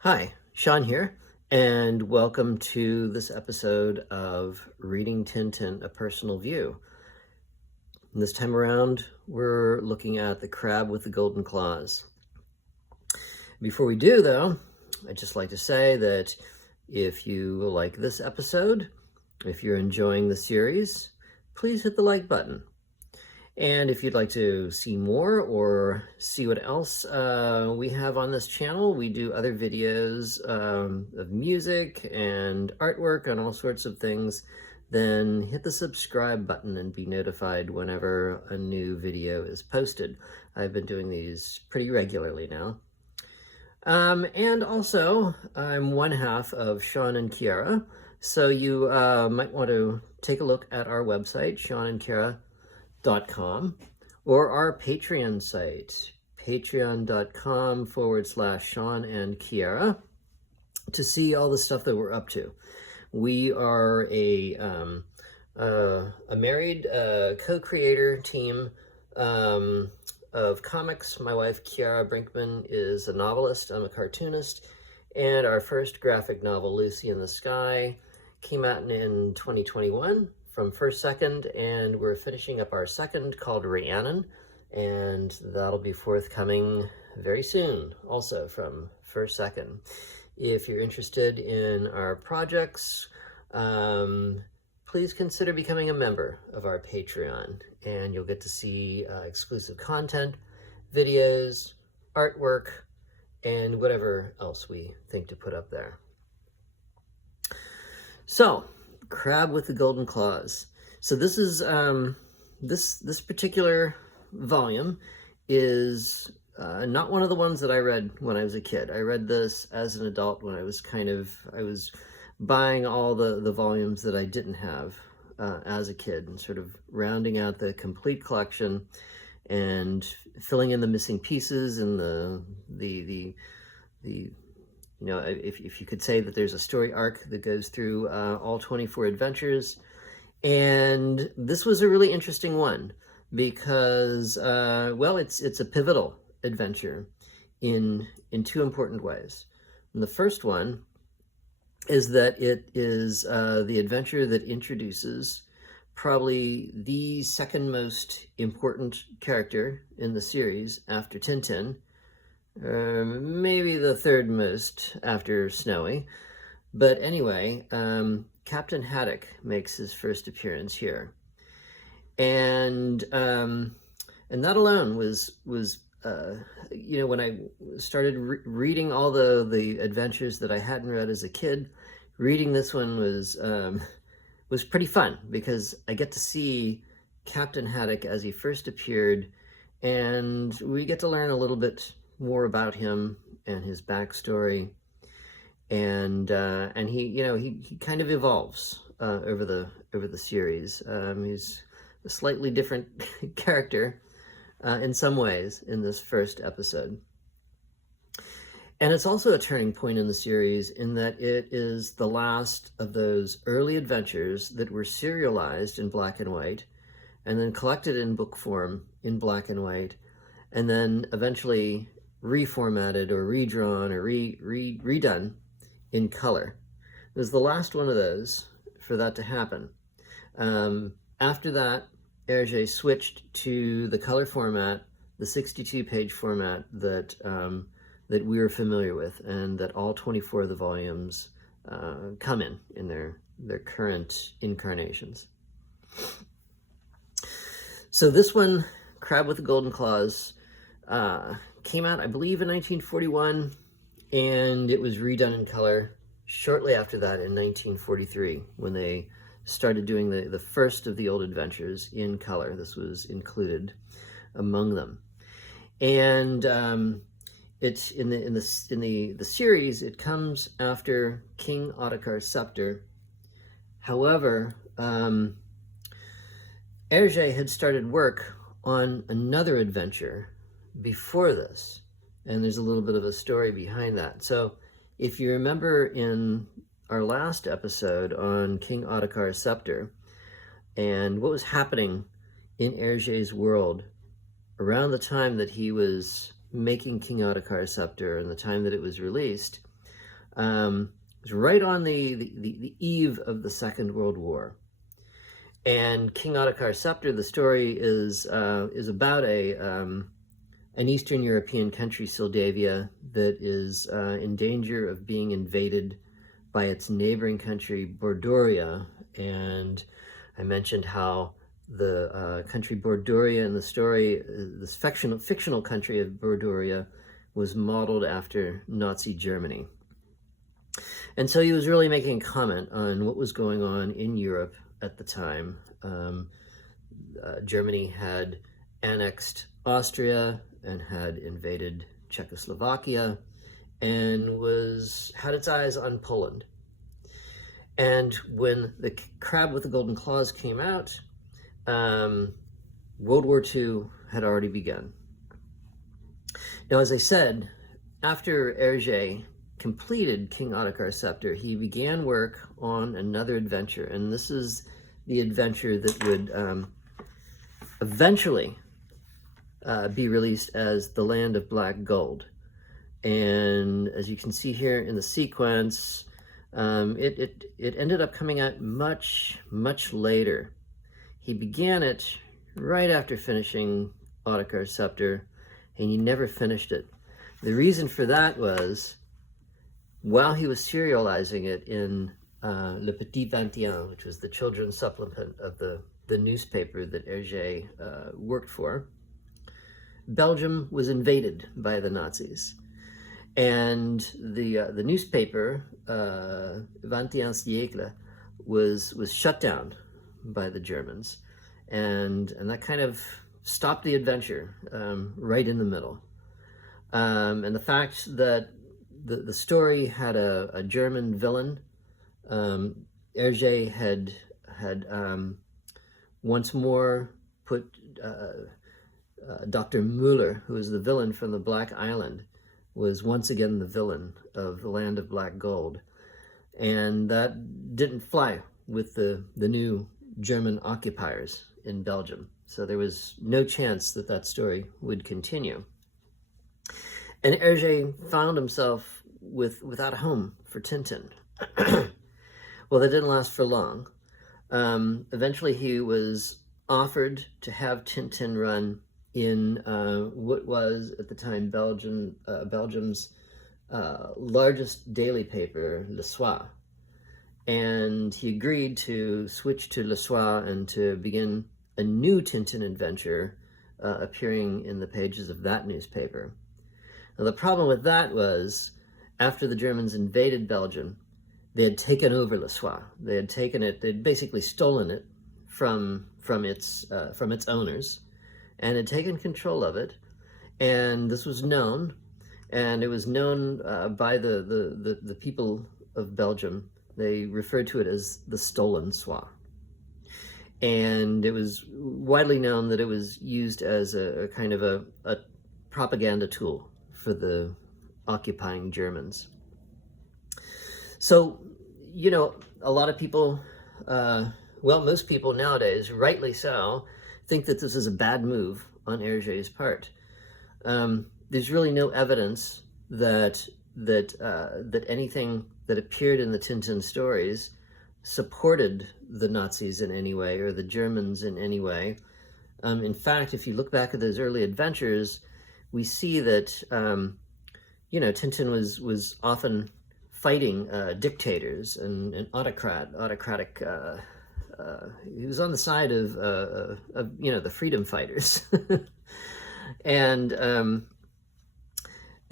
Hi, Sean here, and welcome to this episode of Reading Tintin, A Personal View. And this time around, we're looking at The Crab with the Golden Claws. Before we do, though, I'd just like to say that if you like this episode, if you're enjoying the series, please hit the like button. And if you'd like to see more or see what else we have on this channel, we do other videos of music and artwork and all sorts of things, then hit the subscribe button and be notified whenever a new video is posted. I've been doing these pretty regularly now. And also, I'm one half of Sean and Kiara, so you might want to take a look at our website, seanandkiara.com, or our Patreon site, patreon.com/Sean and Kiara, to see all the stuff that we're up to. We are a married co-creator team of comics. My wife, Kiara Brinkman, is a novelist. I'm a cartoonist. And our first graphic novel, Lucy in the Sky, came out in 2021 from First Second, and we're finishing up our second called Rhiannon, and that'll be forthcoming very soon, also from First Second. If you're interested in our projects, please consider becoming a member of our Patreon, and you'll get to see exclusive content, videos, artwork, and whatever else we think to put up there. So, Crab with the Golden Claws. So this is this particular volume is not one of the ones that I read when I was a kid. I read this as an adult when I was buying all the volumes that I didn't have as a kid, and sort of rounding out the complete collection and filling in the missing pieces and the you know, if you could say that there's a story arc that goes through all 24 adventures. And this was a really interesting one because, well, it's a pivotal adventure in two important ways. And the first one is that it is the adventure that introduces probably the second most important character in the series after Tintin, maybe the third most after Snowy. But anyway, Captain Haddock makes his first appearance here. And that alone was you know, when I started reading all the adventures that I hadn't read as a kid, reading this one was pretty fun because I get to see Captain Haddock as he first appeared, and we get to learn a little bit more about him and his backstory, and he, you know, he kind of evolves over the series. He's a slightly different character in some ways in this first episode. And it's also a turning point in the series in that it is the last of those early adventures that were serialized in black and white, and then collected in book form in black and white, and then eventually reformatted or redrawn or redone in color. It was the last one of those for that to happen. After that, Hergé switched to the color format, the 62-page format that that we're familiar with, and that all 24 of the volumes come in their current incarnations. So this one, Crab with the Golden Claws, came out, I believe, in 1941, and it was redone in color shortly after that in 1943, when they started doing the first of the old adventures in color. This was included among them. And it's in the series, it comes after King Ottokar's scepter. However, Hergé had started work on another adventure before this, and there's a little bit of a story behind that. So if you remember in our last episode on King Ottokar's scepter and what was happening in Hergé's world around the time that he was making King Ottokar's scepter and the time that it was released, It was right on the eve of the Second World War. And King Ottokar Scepter, the story is about an Eastern European country, Moldavia, that is in danger of being invaded by its neighboring country, Bordoria. And I mentioned how the country Bordoria in the story, this fictional country of Bordoria, was modeled after Nazi Germany. And so he was really making a comment on what was going on in Europe at the time. Germany had annexed Austria and had invaded Czechoslovakia and had its eyes on Poland. And when the Crab with the Golden Claws came out, World War II had already begun. Now, as I said, after Hergé completed King Ottokar Scepter, he began work on another adventure, and this is the adventure that would eventually be released as The Land of Black Gold. And as you can see here in the sequence, it ended up coming out much later. He began it right after finishing Ottokar Scepter, and he never finished it. The reason for that was, while he was serializing it in Le Petit 21, which was the children's supplement of the newspaper that Hergé worked for, Belgium was invaded by the Nazis. And the newspaper, 21 siècle, was shut down by the Germans. And that kind of stopped the adventure right in the middle. And the fact that the story had a German villain, Hergé had once more put Dr. Müller, who was the villain from the Black Island, was once again the villain of The Land of Black Gold. And that didn't fly with the new German occupiers in Belgium. So there was no chance that that story would continue. And Hergé found himself without a home for Tintin. Well, that didn't last for long. Eventually he was offered to have Tintin run in what was at the time Belgium's largest daily paper, Le Soir. And he agreed to switch to Le Soir and to begin a new Tintin adventure appearing in the pages of that newspaper. Now, the problem with that was, after the Germans invaded Belgium, they had taken over Le Soir. They had taken it, they'd basically stolen it from its owners, and had taken control of it. And this was known, and it was known by the people of Belgium. They referred to it as the Stolen Soir. And it was widely known that it was used as a kind of a propaganda tool for the occupying Germans. So, you know, a lot of people, well, most people nowadays, rightly so, think that this is a bad move on Hergé's part. There's really no evidence that anything that appeared in the Tintin stories supported the Nazis in any way or the Germans in any way. In fact, if you look back at those early adventures, we see that you know, Tintin was often fighting dictators and autocratic. He was on the side of you know, the freedom fighters, and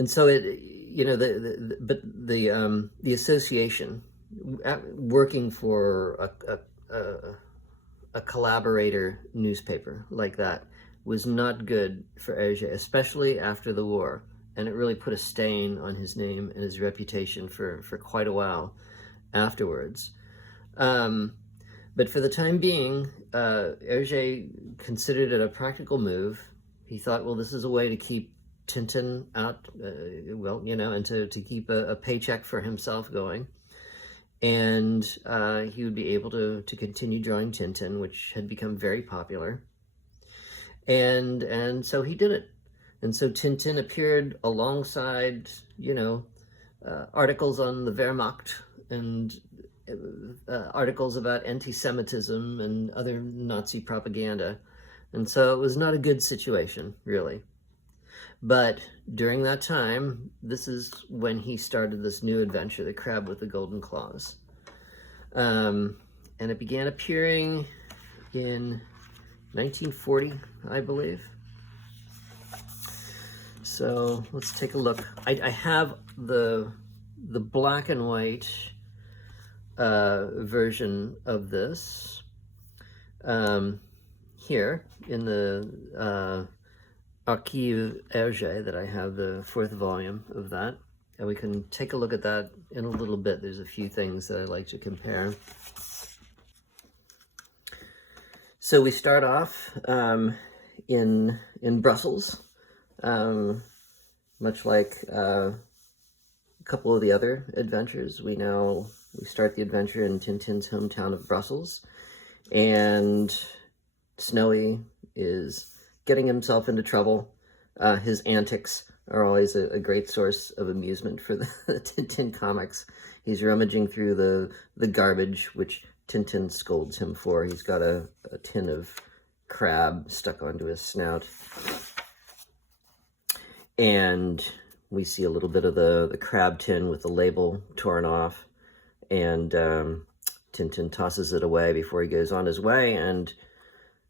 so it, you know, the association, working for a collaborator newspaper like that, was not good for Hergé, especially after the war, and it really put a stain on his name and his reputation for quite a while afterwards. But for the time being, Hergé considered it a practical move. He thought, well, this is a way to keep Tintin out, well, you know, and to keep a paycheck for himself going. And he would be able to continue drawing Tintin, which had become very popular. And so he did it. And so Tintin appeared alongside, you know, articles on the Wehrmacht and articles about anti-Semitism and other Nazi propaganda. And so it was not a good situation, really. But during that time, this is when he started this new adventure, The Crab with the Golden Claws. And it began appearing in 1940, I believe. So let's take a look. I have the black and white version of this here in the Archive Hergé that I have, the 4th volume of that. And we can take a look at that in a little bit. There's a few things that I like to compare. So we start off in Brussels, much like a couple of the other adventures. We start the adventure in Tintin's hometown of Brussels, and Snowy is getting himself into trouble. His antics are always a great source of amusement for the Tintin comics. He's rummaging through the garbage, which Tintin scolds him for. He's got a tin of crab stuck onto his snout. And we see a little bit of the crab tin with the label torn off. And Tintin tosses it away before he goes on his way. And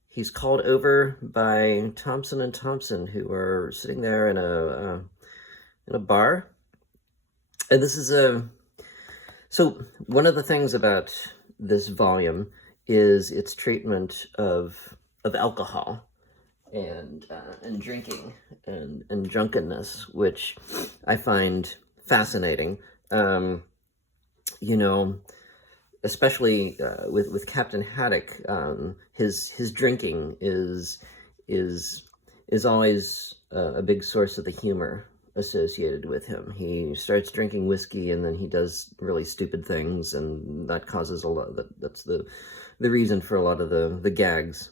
he's called over by Thompson and Thompson, who are sitting there in a bar. And this is so one of the things about this volume is its treatment of alcohol and drinking and drunkenness, which I find fascinating. You know, especially with Captain Haddock, his drinking is always a big source of the humor associated with him. He starts drinking whiskey and then he does really stupid things, and that causes a lot. That's the reason for a lot of the gags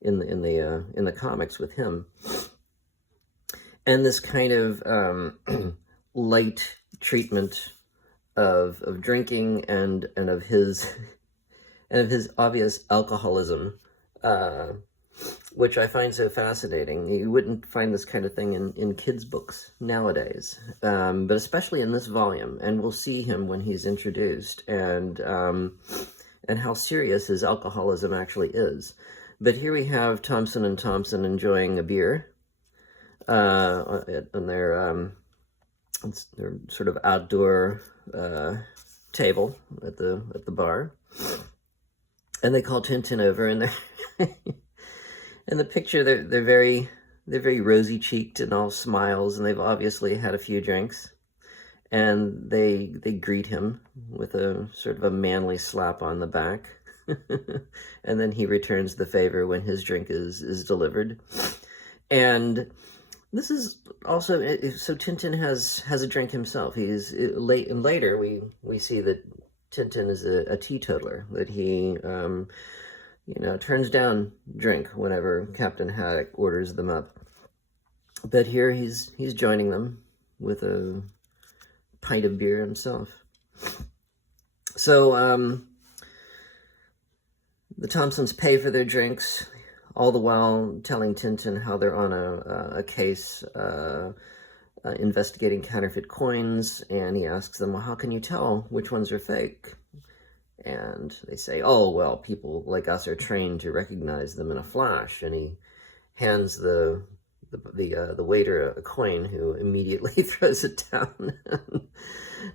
in the comics with him. And this kind of light treatment of drinking and of his obvious alcoholism, which I find so fascinating. You wouldn't find this kind of thing in kids' books nowadays, but especially in this volume. And we'll see him when he's introduced, and how serious his alcoholism actually is. But here we have Thompson and Thompson enjoying a beer on their sort of outdoor table at the bar, and they call Tintin over, and they're in the picture they're very rosy cheeked and all smiles, and they've obviously had a few drinks, and they greet him with a sort of a manly slap on the back. And then he returns the favor when his drink is delivered. And this is also, so Tintin has a drink himself. He's later we see that Tintin is a teetotaler, that he turns down drink whenever Captain Haddock orders them up. But here he's joining them with a pint of beer himself. So the Thompsons pay for their drinks, all the while telling Tintin how they're on a case investigating counterfeit coins, and he asks them, well, how can you tell which ones are fake? And they say, oh, well, people like us are trained to recognize them in a flash. And he hands the waiter a coin, who immediately throws it down.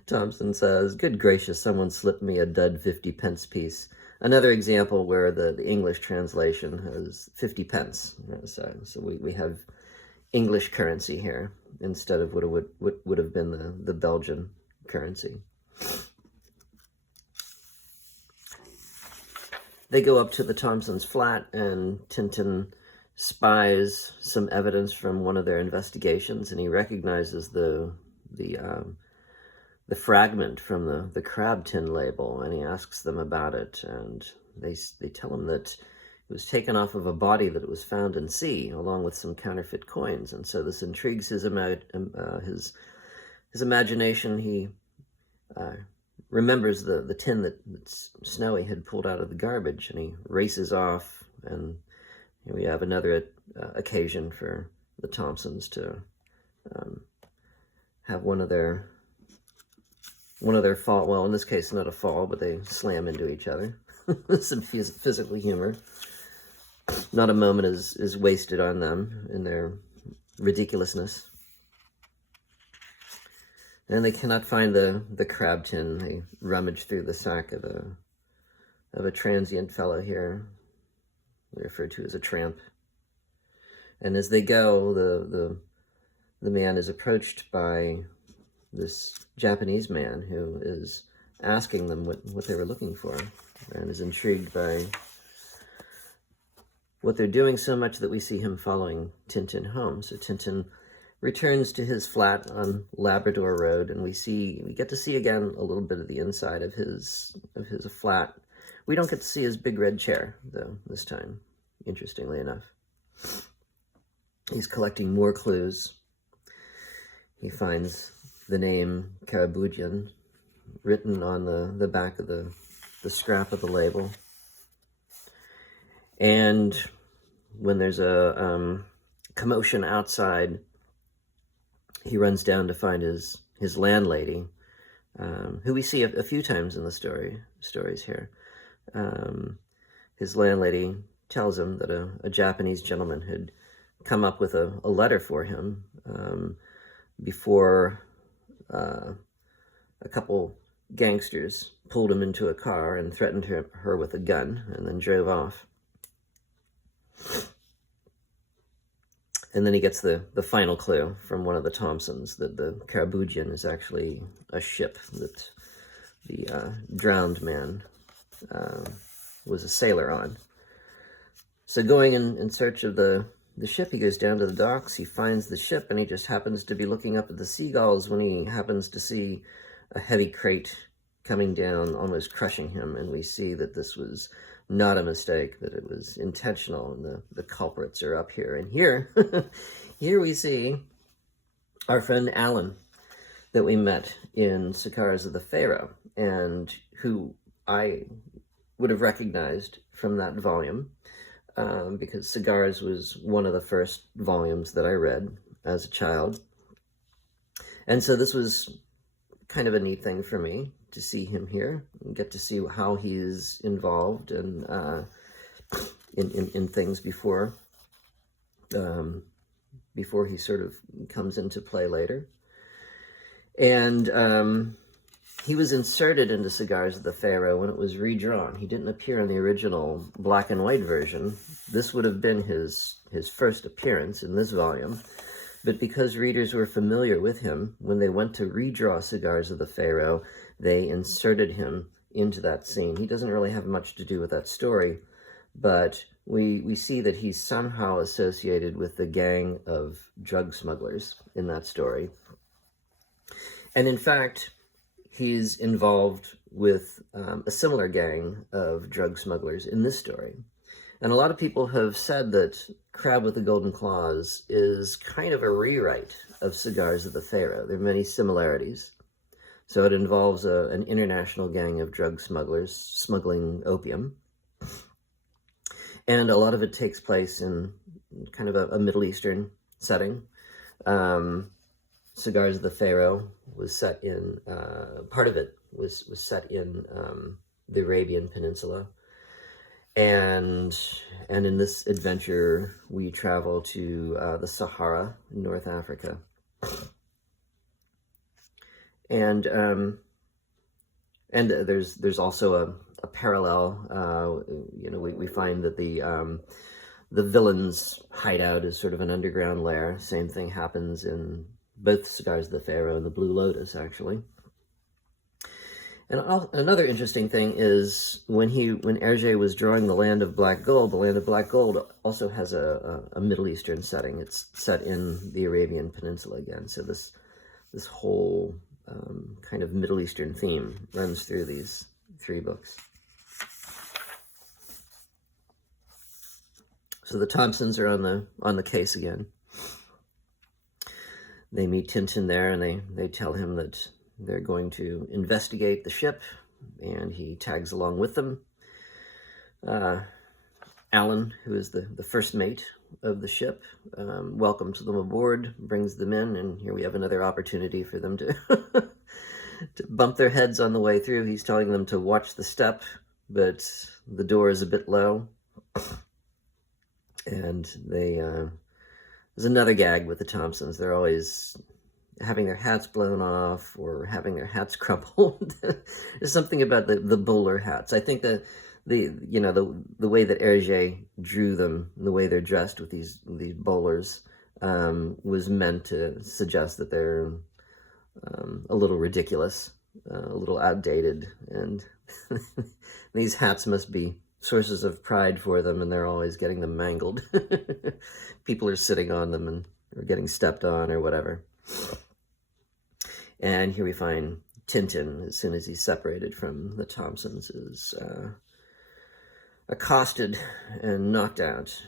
Thompson says, good gracious, someone slipped me a dud 50-pence piece. Another example where the English translation has 50 pence. So we have English currency here instead of what would have been the Belgian currency. They go up to the Thompsons' flat, and Tintin spies some evidence from one of their investigations, and he recognizes the fragment from the crab tin label, and he asks them about it, and they tell him that it was taken off of a body that was found in sea, along with some counterfeit coins. And so this intrigues his imagination. He remembers the tin that Snowy had pulled out of the garbage, and he races off, and here we have another occasion for the Thompsons to have one of their fall, well, in this case, not a fall, but they slam into each other. Some physical humor. Not a moment is wasted on them in their ridiculousness. And they cannot find the crab tin. They rummage through the sack of a transient fellow here, referred to as a tramp. And as they go, the man is approached by this Japanese man who is asking them what they were looking for, and is intrigued by what they're doing so much that we see him following Tintin home. So Tintin returns to his flat on Labrador Road, and we get to see again a little bit of the inside of his flat. We don't get to see his big red chair, though, this time, interestingly enough. He's collecting more clues. He finds the name Karabudian written on the back of the scrap of the label. And when there's a commotion outside, he runs down to find his landlady, who we see a few times in the stories here. His landlady tells him that a Japanese gentleman had come up with a letter for him before a couple gangsters pulled him into a car and threatened her with a gun, and then drove off. And then he gets the final clue from one of the Thompsons that the Karabudian is actually a ship that the drowned man was a sailor on. So going in search of the ship, he goes down to the docks, he finds the ship, and he just happens to be looking up at the seagulls when he happens to see a heavy crate coming down, almost crushing him, and we see that this was not a mistake, that it was intentional, and the culprits are up here. And here, here we see our friend Alan that we met in Cigars of the Pharaoh, and who I would have recognized from that volume, because Cigars was one of the first volumes that I read as a child. And so this was kind of a neat thing for me to see him here and get to see how he's involved in things before he sort of comes into play later. And he was inserted into Cigars of the Pharaoh when it was redrawn. He didn't appear in the original black and white version. This would have been his first appearance in this volume. But because readers were familiar with him, when they went to redraw Cigars of the Pharaoh, they inserted him into that scene. He doesn't really have much to do with that story, but we see that he's somehow associated with the gang of drug smugglers in that story. And in fact, he's involved with a similar gang of drug smugglers in this story. And a lot of people have said that Crab with the Golden Claws is kind of a rewrite of Cigars of the Pharaoh. There are many similarities. So it involves an international gang of drug smugglers smuggling opium. And a lot of it takes place in kind of a Middle Eastern setting. Cigars of the Pharaoh was set in, part of it was set in the Arabian Peninsula. And in this adventure, we travel to the Sahara, North Africa. And there's also a parallel. We find that the villain's hideout is sort of an underground lair. Same thing happens in both Cigars of the Pharaoh and the Blue Lotus, actually. And another interesting thing is when Hergé was drawing the Land of Black Gold also has a Middle Eastern setting. It's set in the Arabian Peninsula again. So this whole kind of Middle Eastern theme runs through these three books. So the Thompsons are on the case again. They meet Tintin there, and they tell him that they're going to investigate the ship, and he tags along with them. Alan, who is the first mate of the ship, welcomes them aboard, brings them in, and here we have another opportunity for them to, to bump their heads on the way through. He's telling them to watch the step, but the door is a bit low. And there's another gag with the Thompsons. They're always having their hats blown off or having their hats crumpled. There's something about the bowler hats. I think that the way that Hergé drew them, the way they're dressed with these bowlers, was meant to suggest that they're a little ridiculous, a little outdated, and these hats must be sources of pride for them, and they're always getting them mangled. People are sitting on them and or getting stepped on or whatever. And here we find Tintin, as soon as he's separated from the Thompsons, is accosted and knocked out.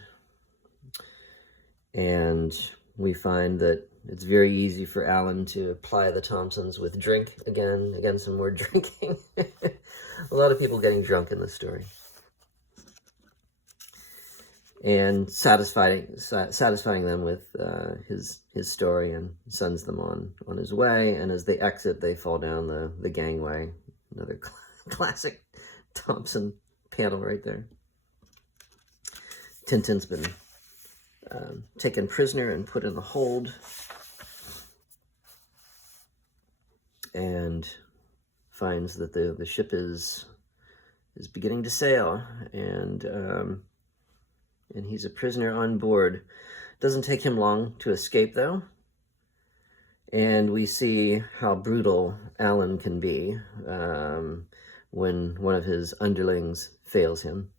And we find that it's very easy for Alan to ply the Thompsons with drink again, some more drinking. A lot of people getting drunk in this story. And satisfying them with his story, and sends them on his way. And as they exit, they fall down the gangway. Another classic Thompson panel right there. Tintin's been taken prisoner and put in the hold, and finds that the ship is beginning to sail, and he's a prisoner on board. Doesn't take him long to escape, though. And we see how brutal Alan can be when one of his underlings fails him.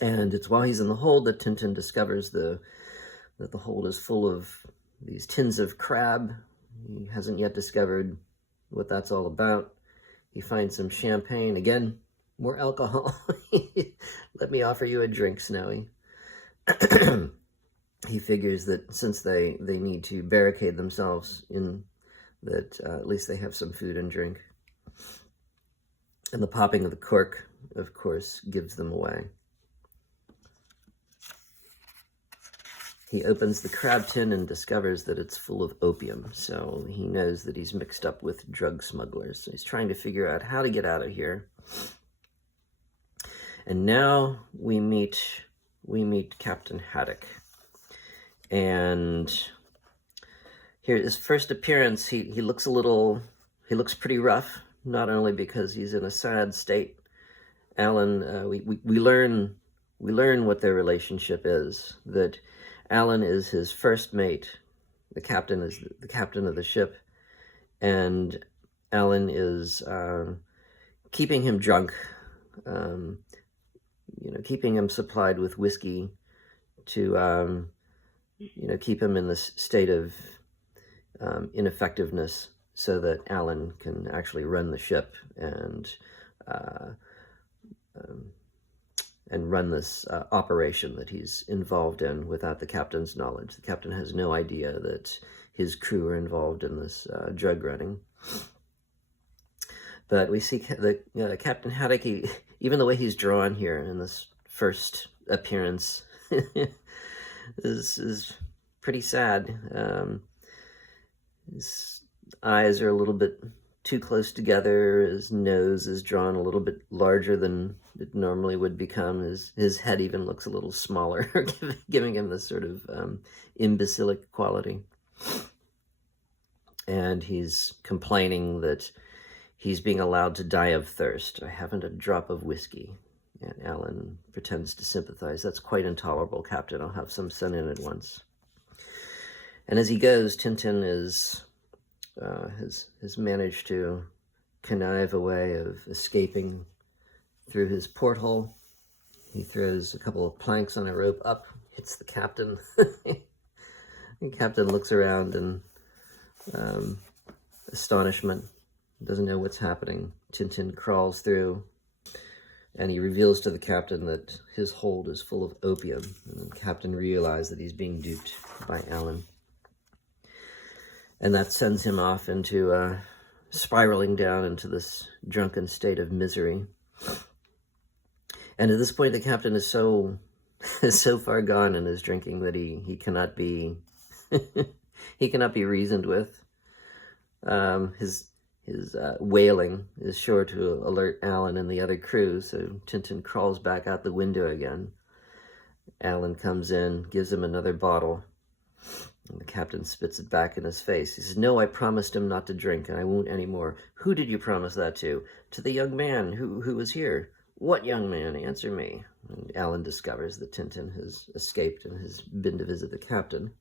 And it's while he's in the hold that Tintin discovers that the hold is full of these tins of crab. He hasn't yet discovered what that's all about. He finds some champagne. Again, more alcohol. Let me offer you a drink, Snowy. He figures that since they need to barricade themselves in, that at least they have some food and drink. And the popping of the cork, of course, gives them away. He opens the crab tin and discovers that it's full of opium, so he knows that he's mixed up with drug smugglers. So he's trying to figure out how to get out of here. And now we meet Captain Haddock. And here, his first appearance, he looks pretty rough, not only because he's in a sad state. Alan, we learn what their relationship is, that Alan is his first mate. The captain is the captain of the ship, and Alan is keeping him drunk, keeping him supplied with whiskey to, keep him in this state of ineffectiveness, so that Alan can actually run the ship and run this operation that he's involved in without the captain's knowledge. The captain has no idea that his crew are involved in this drug running. But we see Captain Haddock, even the way he's drawn here in this first appearance is pretty sad. His eyes are a little bit too close together. His nose is drawn a little bit larger than it normally would become. His head even looks a little smaller, giving him this sort of imbecilic quality. And he's complaining that he's being allowed to die of thirst. I haven't a drop of whiskey. And Alan pretends to sympathize. That's quite intolerable, Captain. I'll have some sent in at once. And as he goes, Tintin has managed to connive a way of escaping through his porthole. He throws a couple of planks on a rope up, hits the captain. The captain looks around in astonishment, doesn't know what's happening. Tintin crawls through, and he reveals to the captain that his hold is full of opium. And the captain realizes that he's being duped by Alan. And that sends him off into spiraling down into this drunken state of misery. And at this point, the captain is so far gone in his drinking that he cannot be he cannot be reasoned with. His wailing is sure to alert Alan and the other crew, so Tintin crawls back out the window again. Alan comes in, gives him another bottle, and the captain spits it back in his face. He says, "No, I promised him not to drink, and I won't anymore." "Who did you promise that to?" "To the young man who was here." "What young man? Answer me." And Alan discovers that Tintin has escaped and has been to visit the captain.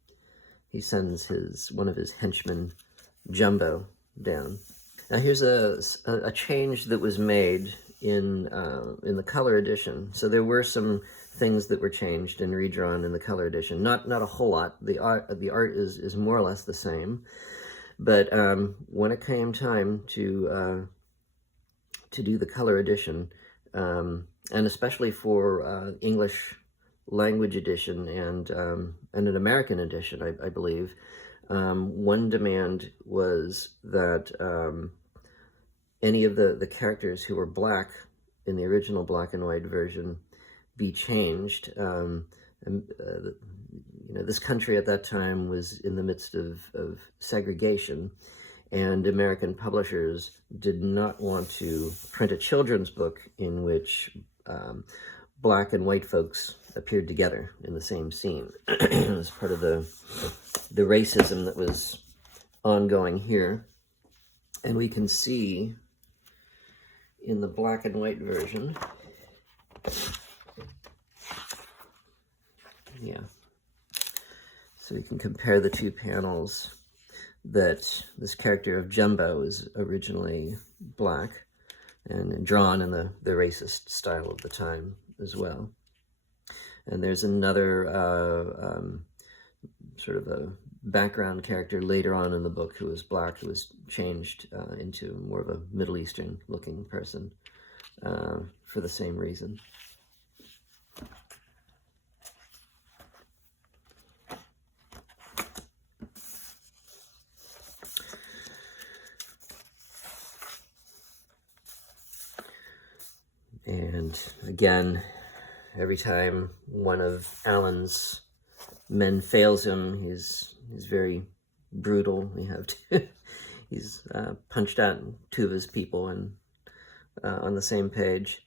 He sends one of his henchmen, Jumbo, down. Now here's a change that was made in the color edition. So there were some things that were changed and redrawn in the color edition. Not a whole lot. The art is more or less the same, but when it came time to do the color edition, and especially for English language edition and an American edition, I believe, one demand was that any of the characters who were black in the original black and white version be changed. This country at that time was in the midst of segregation, and American publishers did not want to print a children's book in which black and white folks appeared together in the same scene. It was part of the racism that was ongoing here. And we can see in the black and white version, yeah, so we can compare the two panels, that this character of Jumbo is originally black and drawn in the racist style of the time as well. And there's another sort of a background character later on in the book who was black, who was changed into more of a Middle Eastern looking person for the same reason. And again, every time one of Alan's men fails him, he's very brutal. We have he's punched out two of his people and on the same page.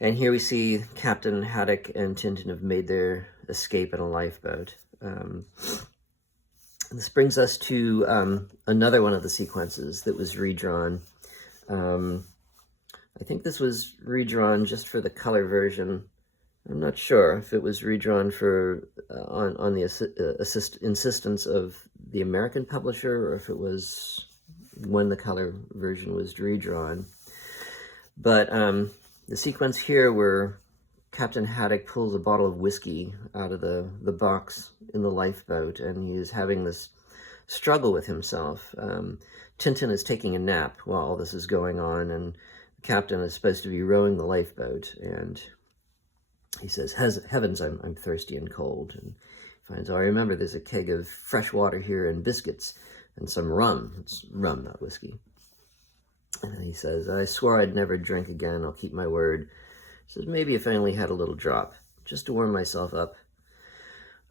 And here we see Captain Haddock and Tintin have made their escape in a lifeboat. This brings us to another one of the sequences that was redrawn. I think this was redrawn just for the color version. I'm not sure if it was redrawn for on the insistence of the American publisher, or if it was when the color version was redrawn. But the sequence here where Captain Haddock pulls a bottle of whiskey out of the box in the lifeboat, and he's having this struggle with himself. Tintin is taking a nap while all this is going on, and the captain is supposed to be rowing the lifeboat, and he says, "Heavens, I'm thirsty and cold." And finds, "Oh, I remember there's a keg of fresh water here and biscuits and some rum." It's rum, not whiskey. And he says, "I swore I'd never drink again. I'll keep my word." He says, "Maybe if I only had a little drop, just to warm myself up."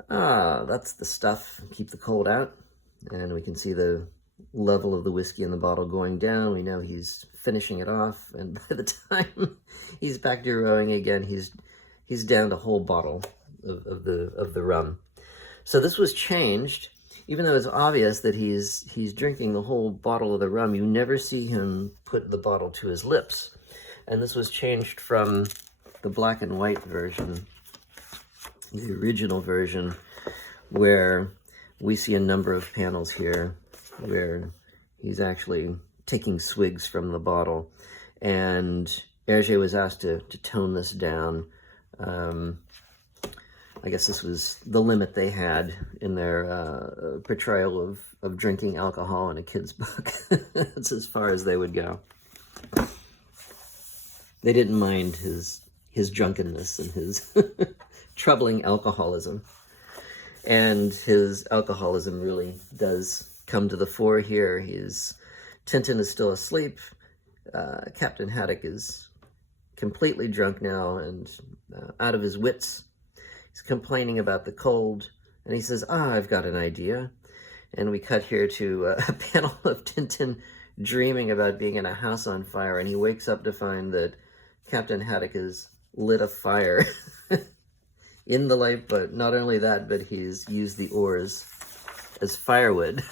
Ah, that's the stuff. Keep the cold out. And we can see the level of the whiskey in the bottle going down. We know he's finishing it off. And by the time he's back to rowing again, he's down a whole bottle of the rum. So this was changed. Even though it's obvious that he's drinking the whole bottle of the rum, you never see him put the bottle to his lips. And this was changed from the black and white version, the original version, where we see a number of panels here where he's actually taking swigs from the bottle. And Hergé was asked to tone this down. I guess this was the limit they had in their portrayal of drinking alcohol in a kid's book. That's as far as they would go. They didn't mind his drunkenness and his troubling alcoholism. And his alcoholism really does come to the fore here. Tintin is still asleep. Captain Haddock is completely drunk now and out of his wits. He's complaining about the cold, and he says, I've got an idea. And we cut here to a panel of Tintin dreaming about being in a house on fire, and he wakes up to find that Captain Haddock has lit a fire in the lifeboat. Not only that, but he's used the oars as firewood.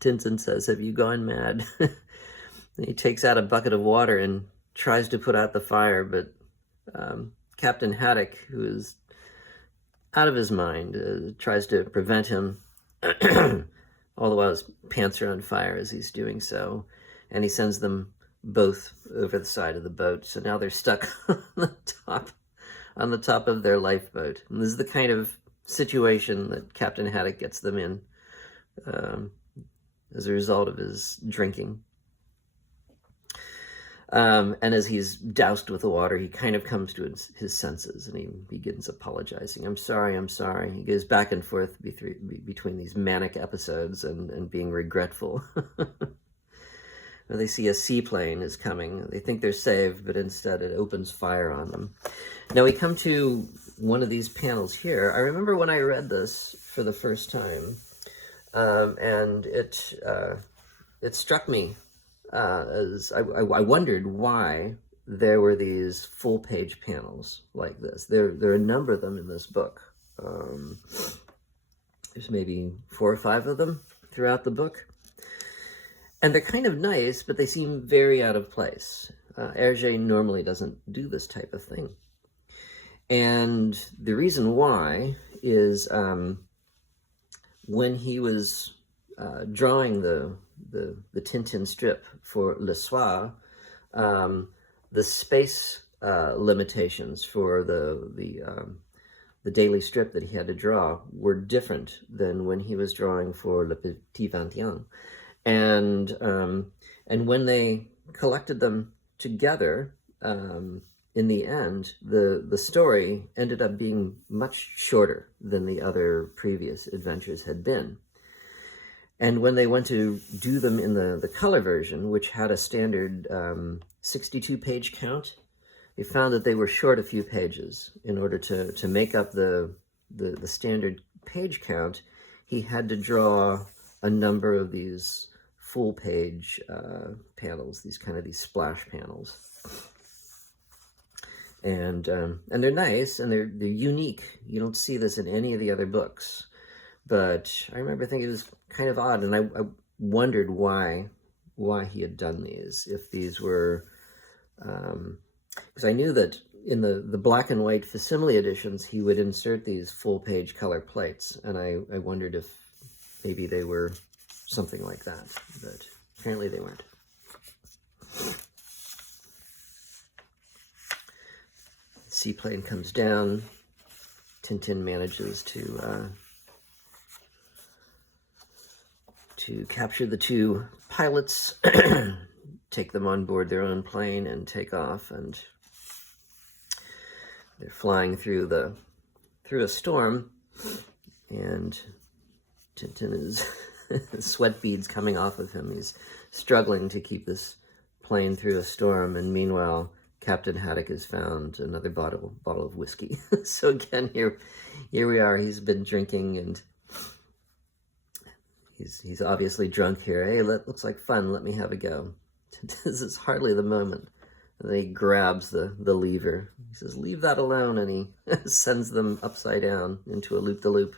Tintin says, have you gone mad? He takes out a bucket of water and tries to put out the fire, but Captain Haddock, who is out of his mind, tries to prevent him, all the while his pants are on fire as he's doing so, and he sends them both over the side of the boat. So now they're stuck on the top of their lifeboat. And this is the kind of situation that Captain Haddock gets them in as a result of his drinking. And as he's doused with the water, he kind of comes to his senses, and he begins apologizing. I'm sorry, I'm sorry. He goes back and forth between these manic episodes and being regretful. They see a seaplane is coming. They think they're saved, but instead it opens fire on them. Now we come to one of these panels here. I remember when I read this for the first time, and it struck me as I wondered why there were these full-page panels like this. There are a number of them in this book. There's maybe 4 or 5 of them throughout the book. And they're kind of nice, but they seem very out of place. Hergé normally doesn't do this type of thing. And the reason why is when he was drawing the Tintin strip for Le Soir, the space limitations for the daily strip that he had to draw were different than when he was drawing for Le Petit 21. And when they collected them together, in the end, the story ended up being much shorter than the other previous adventures had been. And when they went to do them in the color version, which had a standard 62-page count, they found that they were short a few pages. In order to make up the standard page count, he had to draw a number of these full-page panels, these splash panels. And they're nice, and they're unique. You don't see this in any of the other books. But I remember thinking it was kind of odd, and I wondered why he had done these. If these were, because I knew that in the black and white facsimile editions, he would insert these full-page color plates, and I wondered if maybe they were something like that, but apparently they weren't. The seaplane comes down. Tintin manages to capture the 2 pilots, take them on board their own plane, and take off. And they're flying through a storm, and Tintin is sweat beads coming off of him. He's struggling to keep this plane through a storm, and meanwhile, Captain Haddock has found another bottle of whiskey. So again, here we are. He's been drinking, and he's obviously drunk here. Hey, looks like fun. Let me have a go. This is hardly the moment. And then he grabs the lever. He says, leave that alone, and he sends them upside down into a loop-de-loop.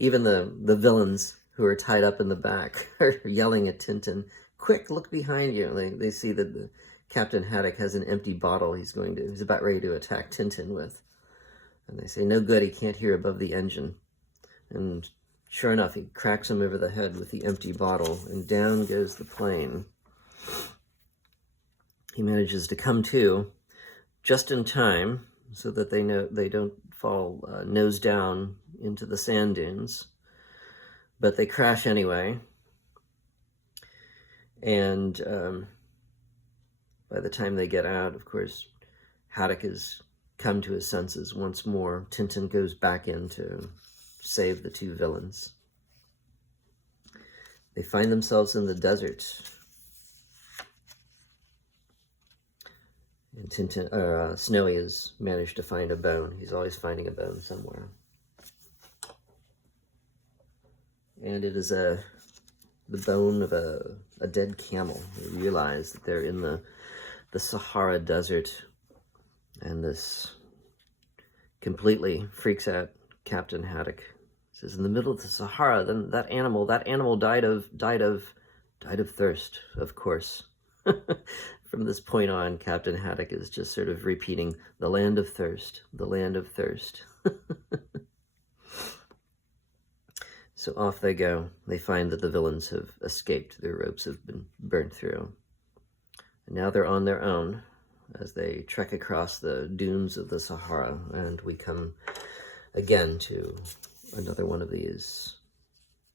Even the villains who are tied up in the back are yelling at Tintin, quick, look behind you. They see that the Captain Haddock has an empty bottle he's about ready to attack Tintin with. And they say, no good, he can't hear above the engine. And sure enough, he cracks him over the head with the empty bottle, and down goes the plane. He manages to come to just in time so that they don't fall nose down into the sand dunes, but they crash anyway. And by the time they get out, of course, Haddock has come to his senses once more. Tintin goes back in to save the two villains. They find themselves in the desert. And Tintin, Snowy has managed to find a bone. He's always finding a bone somewhere. And it is the bone of a dead camel. They realize that they're in the Sahara Desert, and this completely freaks out Captain Haddock. He says, in the middle of the Sahara, then that animal died of thirst, of course. From this point on, Captain Haddock is just sort of repeating, the land of thirst, the land of thirst. So off they go. They find that the villains have escaped. Their ropes have been burnt through. And now they're on their own as they trek across the dunes of the Sahara. And we come again to another one of these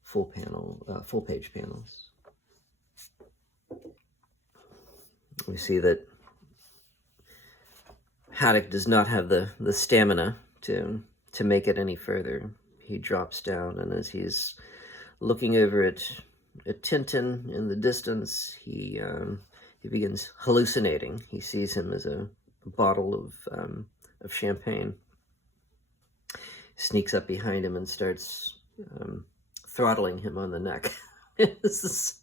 full page panels. We see that Haddock does not have the stamina to make it any further. He drops down, and as he's looking over at Tintin in the distance, he begins hallucinating. He sees him as a bottle of champagne. Sneaks up behind him and starts throttling him on the neck. This is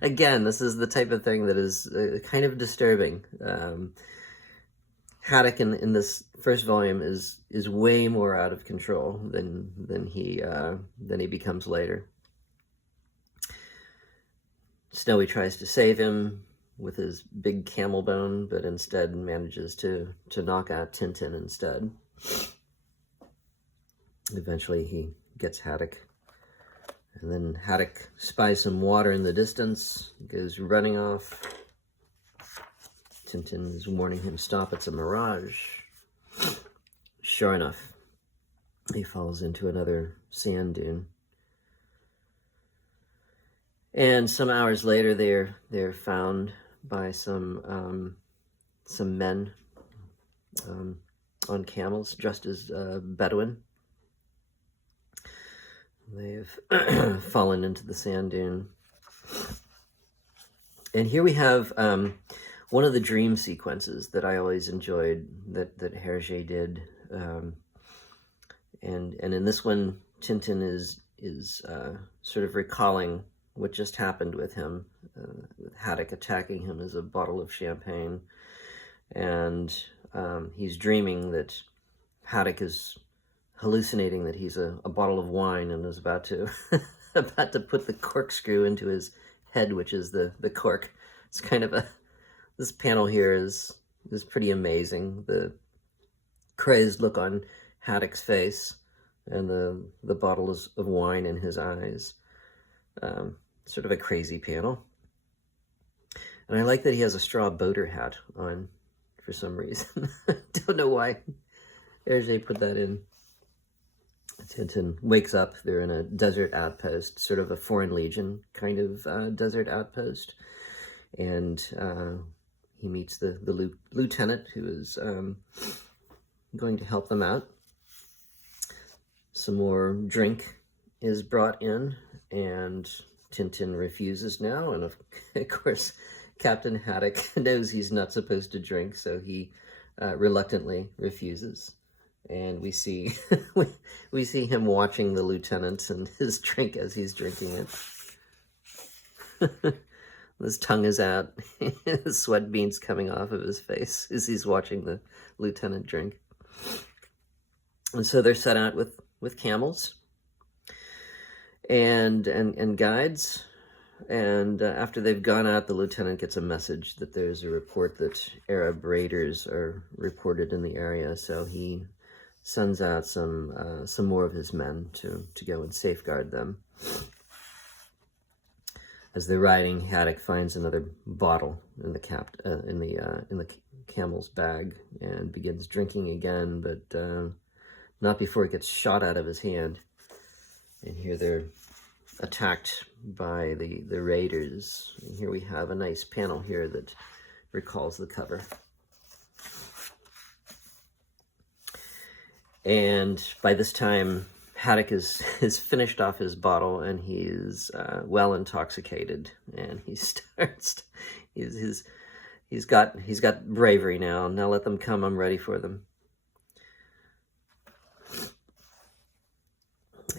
the type of thing that is kind of disturbing. Haddock in this first volume is way more out of control than he becomes later. Snowy tries to save him with his big camel bone, but instead manages to knock out Tintin instead. Eventually he gets Haddock. And then Haddock spies some water in the distance, goes running off. Tintin is warning him, stop, it's a mirage. Sure enough, he falls into another sand dune. And some hours later, they're found by some men on camels, dressed as Bedouin. They've fallen into the sand dune. And here we have one of the dream sequences that I always enjoyed that Hergé did. And in this one, Tintin is sort of recalling what just happened with him, with Haddock attacking him as a bottle of champagne. And he's dreaming that Haddock is hallucinating that he's a bottle of wine and is about to put the corkscrew into his head, which is the cork. It's kind of this panel here is pretty amazing. The crazed look on Haddock's face and the bottles of wine in his eyes. Sort of a crazy panel. And I like that he has a straw boater hat on for some reason. Don't know why Hergé put that in. Tintin wakes up. They're in a desert outpost, sort of a Foreign Legion kind of desert outpost. And he meets the lieutenant who is going to help them out. Some more drink is brought in, and Tintin refuses now. And of course, Captain Haddock knows he's not supposed to drink, so he reluctantly refuses. And we see we see him watching the lieutenant and his drink as he's drinking it. His tongue is out, sweat beads coming off of his face as he's watching the lieutenant drink. And so they're set out with camels and guides. And after they've gone out, the lieutenant gets a message that there's a report that Arab raiders are reported in the area. So he sends out some more of his men to go and safeguard them. As they're riding, Haddock finds another bottle in the camel's bag and begins drinking again, but not before it gets shot out of his hand. And here they're attacked by the raiders. And here we have a nice panel here that recalls the cover. And by this time, Haddock is finished off his bottle, and he's well intoxicated, and he starts. He's got bravery now. Now let them come. I'm ready for them.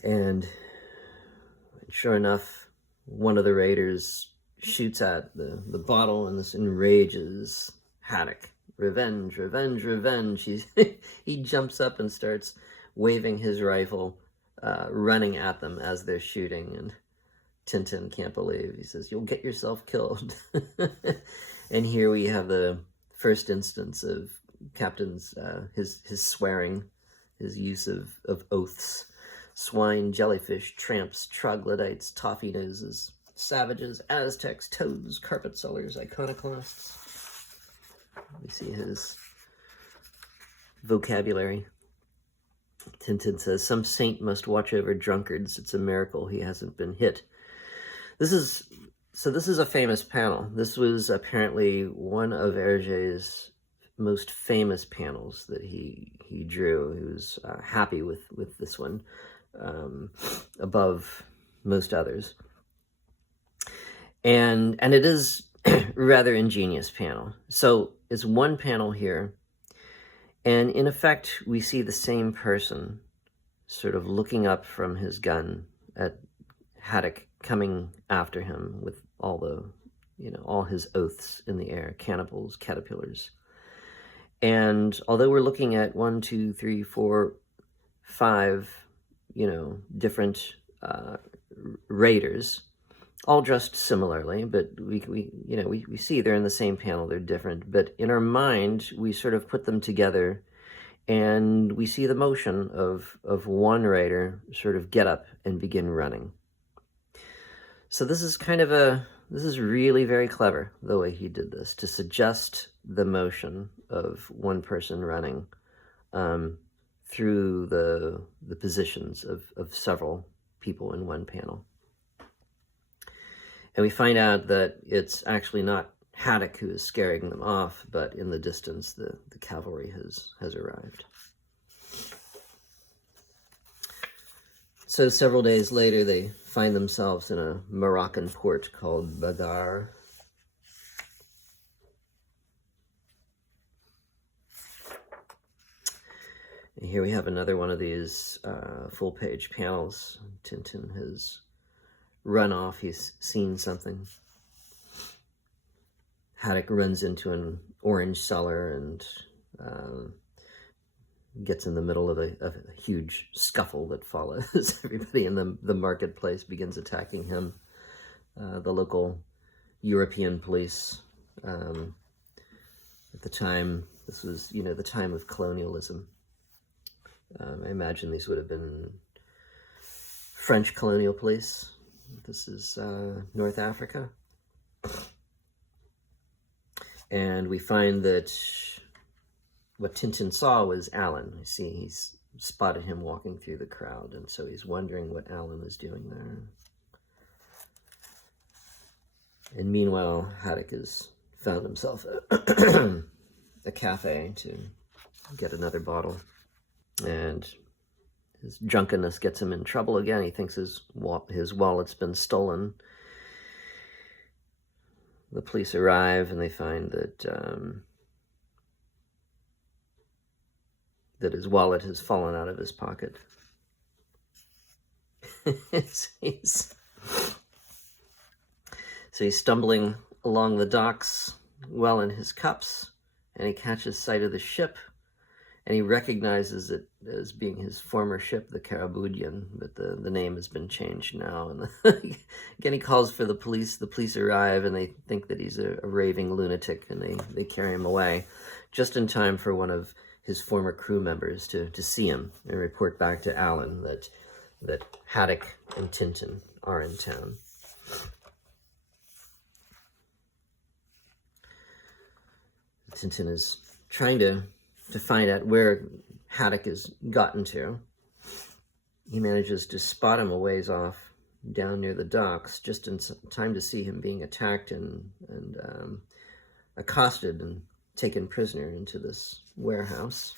And sure enough, one of the raiders shoots at the bottle, and this enrages Haddock. Revenge, revenge, revenge. He jumps up and starts waving his rifle, running at them as they're shooting. And Tintin can't believe. He says, "You'll get yourself killed." And here we have the first instance of Captain's his swearing, his use of oaths. Swine, jellyfish, tramps, troglodytes, toffee noses, savages, Aztecs, toads, carpet sellers, iconoclasts. We see his vocabulary. Tintin says, "Some saint must watch over drunkards. It's a miracle he hasn't been hit." This is a famous panel. This was apparently one of Hergé's most famous panels that he drew. He was happy with this one above most others. And it is rather ingenious panel. So it's one panel here, and in effect we see the same person sort of looking up from his gun at Haddock coming after him with all the, all his oaths in the air, cannibals, caterpillars. And although we're looking at 1, 2, 3, 4, 5, different raiders, all dressed similarly, but we see they're in the same panel, they're different, but in our mind we sort of put them together, and we see the motion of one raider sort of get up and begin running. So this is really very clever, the way he did this, to suggest the motion of one person running through the positions of several people in one panel. And we find out that it's actually not Haddock who is scaring them off, but in the distance the cavalry has arrived. So several days later, they find themselves in a Moroccan port called Badar. And here we have another one of these full-page panels. Tintin has run off. He's seen something. Haddock runs into an orange cellar and gets in the middle of a huge scuffle that follows. Everybody in the marketplace begins attacking him. The local European police, at the time, this was, the time of colonialism. I imagine these would have been French colonial police. This is North Africa. And we find that what Tintin saw was Alan. You see, he's spotted him walking through the crowd, and so he's wondering what Alan is doing there. And meanwhile, Haddock has found himself a cafe to get another bottle. And his drunkenness gets him in trouble again. He thinks his wallet's been stolen. The police arrive, and they find that that his wallet has fallen out of his pocket. So he's stumbling along the docks, well in his cups, and he catches sight of the ship, and he recognizes it as being his former ship, the Karaboudjan, but the name has been changed now. And again, he calls for the police. The police arrive, and they think that he's a raving lunatic, and they carry him away just in time for one of his former crew members to see him and report back to Alan that Haddock and Tintin are in town. Tintin is trying to find out where Haddock has gotten to. He manages to spot him a ways off down near the docks, just in time to see him being attacked and accosted and taken prisoner into this warehouse.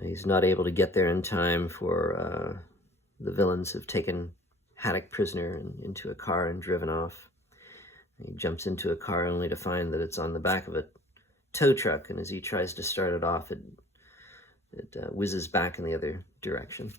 He's not able to get there in time for the villains have taken Haddock prisoner into a car and driven off. He jumps into a car only to find that it's on the back of a tow truck, and as he tries to start it off, it whizzes back in the other direction.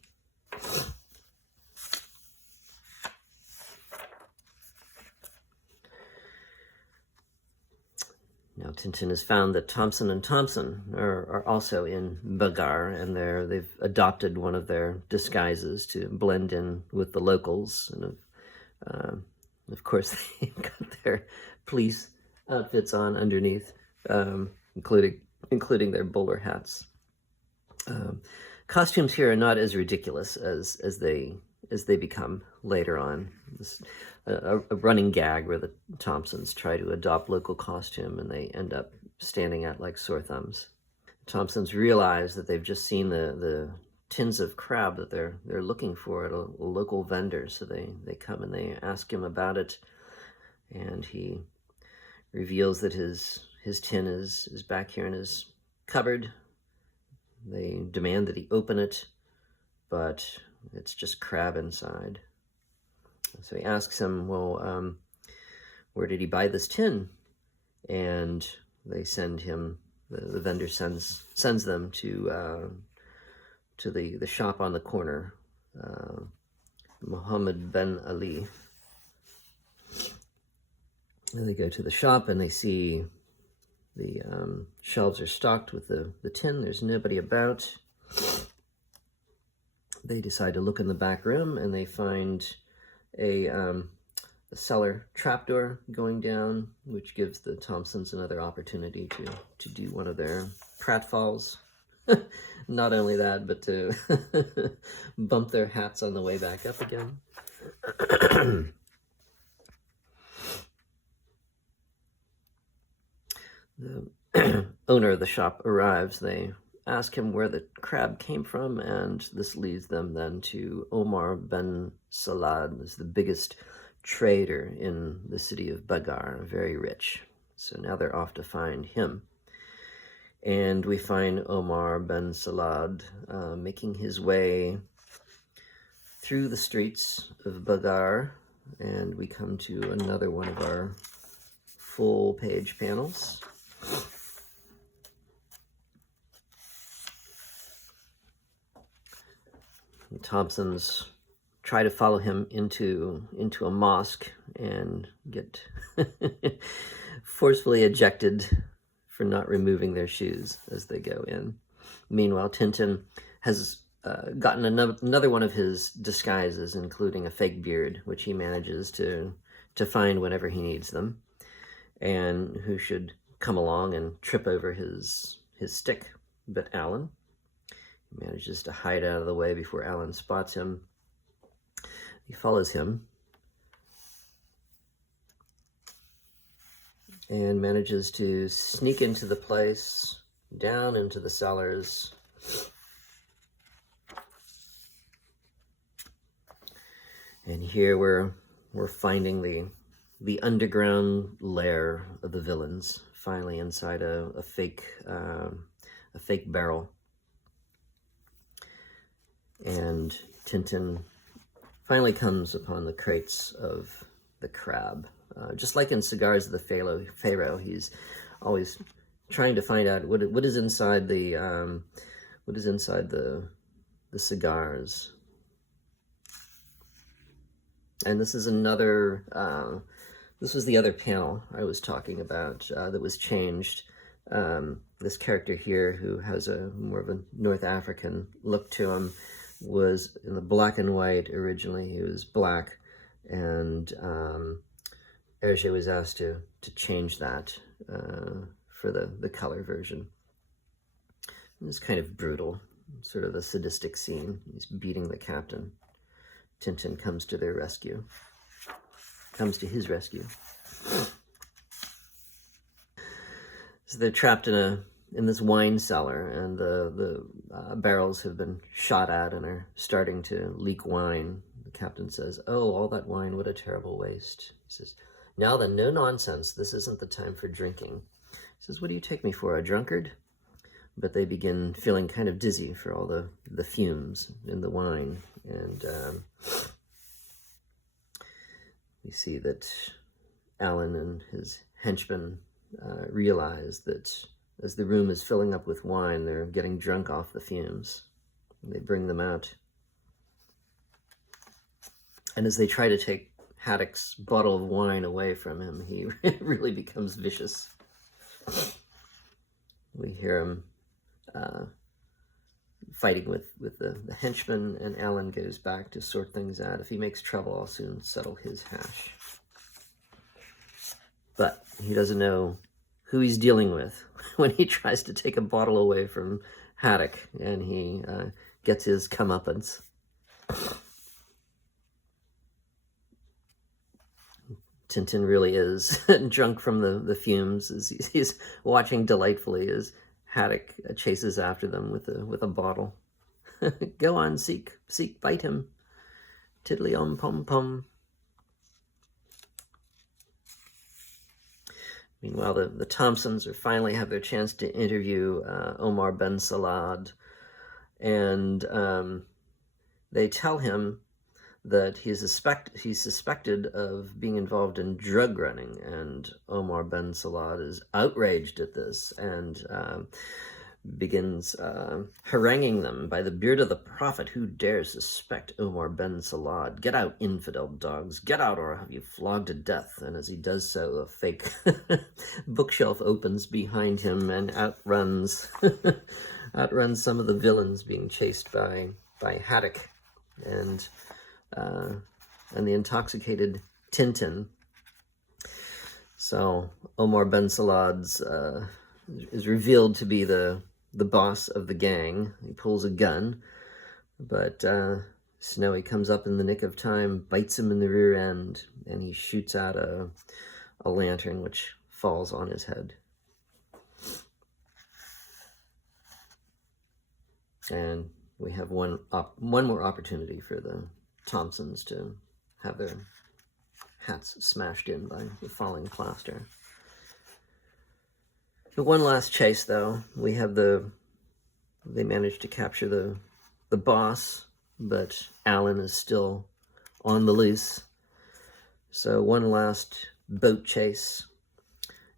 Now Tintin has found that Thompson and Thompson are also in Bagar, and they've adopted one of their disguises to blend in with the locals, and of course they've got their police outfits on underneath, including their bowler hats. Costumes here are not as ridiculous as they become later on. This, a running gag where the Thompsons try to adopt local costume and they end up standing out like sore thumbs. Thompsons realize that they've just seen the tins of crab that they're looking for at a local vendor, so they come and they ask him about it, and he reveals that his tin is back here in his cupboard. They demand that he open it, but it's just crab inside. So he asks him, well, where did he buy this tin? And they send him, the vendor sends them to the shop on the corner, Muhammad Ben Ali. And they go to the shop and they see the shelves are stocked with the tin. There's nobody about. They decide to look in the back room and they find a cellar trapdoor going down, which gives the Thompsons another opportunity to do one of their pratfalls. Not only that, but to bump their hats on the way back up again. The owner of the shop arrives. They ask him where the crab came from, and this leads them then to Omar Ben Salad, who's the biggest trader in the city of Bagar, very rich. So now they're off to find him. And we find Omar Ben Salad making his way through the streets of Bagar, and we come to another one of our full page panels. The Thompsons try to follow him into a mosque and get forcefully ejected for not removing their shoes as they go in. Meanwhile, Tintin has gotten another one of his disguises, including a fake beard, which he manages to find whenever he needs them, and who should come along and trip over his stick, but Alan. He manages to hide out of the way before Alan spots him. He follows him and manages to sneak into the place, down into the cellars. And here we're finding the underground lair of the villains, finally inside a fake barrel. And Tintin finally comes upon the crates of the crab. Just like in Cigars of the Pharaoh, he's always trying to find out what is inside the cigars. And this is this was the other panel I was talking about that was changed. This character here, who has more of a North African look to him, was in the black and white originally. He was black, and Hergé was asked to change that for the color version. It's kind of brutal, sort of a sadistic scene. He's beating the captain. Tintin comes to his rescue. So they're trapped in this wine cellar, and the barrels have been shot at and are starting to leak wine. The captain says, "Oh, all that wine, what a terrible waste." He says, "Now then, no nonsense. This isn't the time for drinking." He says, "What do you take me for, a drunkard?" but they begin feeling kind of dizzy for all the fumes in the wine. And we see that Alan and his henchmen realize that as the room is filling up with wine, they're getting drunk off the fumes. They bring them out. And as they try to take Haddock's bottle of wine away from him, he really becomes vicious. We hear him fighting with the henchman, and Alan goes back to sort things out. If he makes trouble, I'll soon settle his hash. But he doesn't know who he's dealing with when he tries to take a bottle away from Haddock, and he gets his comeuppance. Tintin really is drunk from the fumes as he's watching delightfully as Haddock chases after them with a bottle. Go on, seek, bite him. Tiddly pom pom. Meanwhile, the Thompsons finally have their chance to interview Omar Ben Salad, and they tell him that he's suspected of being involved in drug running, and Omar Ben Salad is outraged at this and begins haranguing them. By the beard of the prophet, who dares suspect Omar Ben Salad? Get out, infidel dogs, get out, or I'll have you flogged to death. And as he does so, a fake bookshelf opens behind him and outruns some of the villains being chased by Haddock and the intoxicated Tintin. So Omar Ben Salad's is revealed to be the boss of the gang. He pulls a gun, but Snowy comes up in the nick of time, bites him in the rear end, and he shoots out a lantern which falls on his head. And we have one more opportunity for the Thompsons to have their hats smashed in by the falling plaster. But one last chase, though. We have they manage to capture the boss, but Alan is still on the loose. So one last boat chase,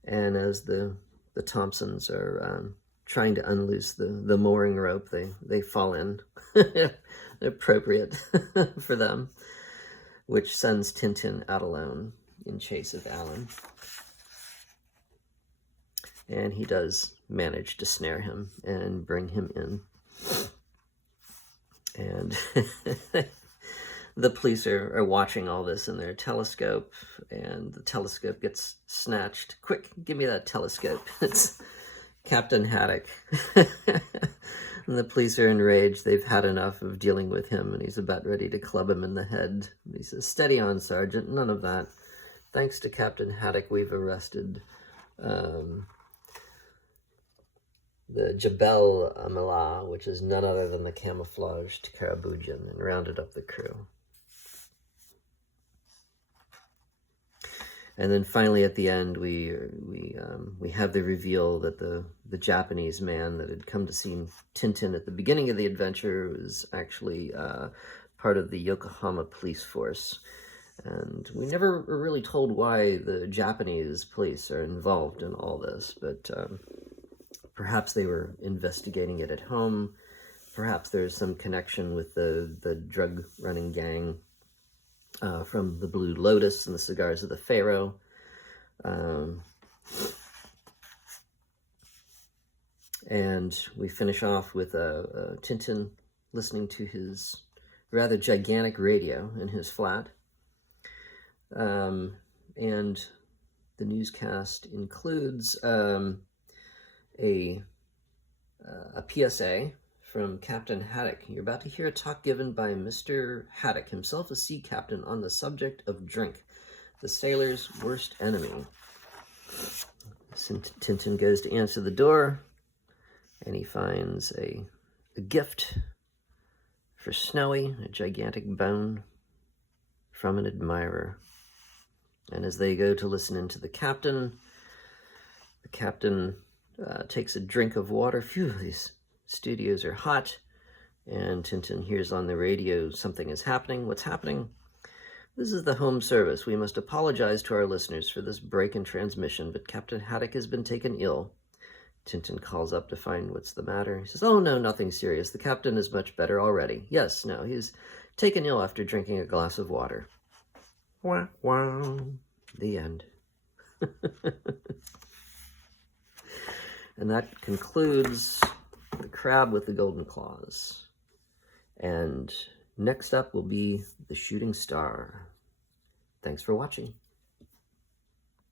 and as the Thompsons are trying to unloose the mooring rope, they fall in. Appropriate for them, which sends Tintin out alone in chase of Alan. And he does manage to snare him and bring him in. And the police are watching all this in their telescope, and the telescope gets snatched. Quick, give me that telescope. It's Captain Haddock. And the police are enraged. They've had enough of dealing with him, and he's about ready to club him in the head. He says, "Steady on, Sergeant. None of that. Thanks to Captain Haddock, we've arrested the Jebel Amala, which is none other than the camouflaged Karabujan, and rounded up the crew." And then finally, at the end, we have the reveal that the Japanese man that had come to see Tintin at the beginning of the adventure was actually part of the Yokohama police force. And we never were really told why the Japanese police are involved in all this, but perhaps they were investigating it at home. Perhaps there's some connection with the drug-running gang from the Blue Lotus and the Cigars of the Pharaoh. And we finish off with Tintin listening to his rather gigantic radio in his flat. And the newscast includes a PSA from Captain Haddock. You're about to hear a talk given by Mr. Haddock, himself a sea captain, on the subject of drink, the sailor's worst enemy. Tintin goes to answer the door, and he finds a gift for Snowy, a gigantic bone from an admirer. And as they go to listen into the captain takes a drink of water. Phew, these studios are hot. And Tintin hears on the radio something is happening. What's happening? This is the home service. We must apologize to our listeners for this break in transmission, but Captain Haddock has been taken ill. Tintin calls up to find what's the matter. He says, oh, no, nothing serious. The captain is much better already. Yes, no, he's taken ill after drinking a glass of water. Wah, wah. The end. And that concludes The Crab with the Golden Claws. And next up will be The Shooting Star. Thanks for watching.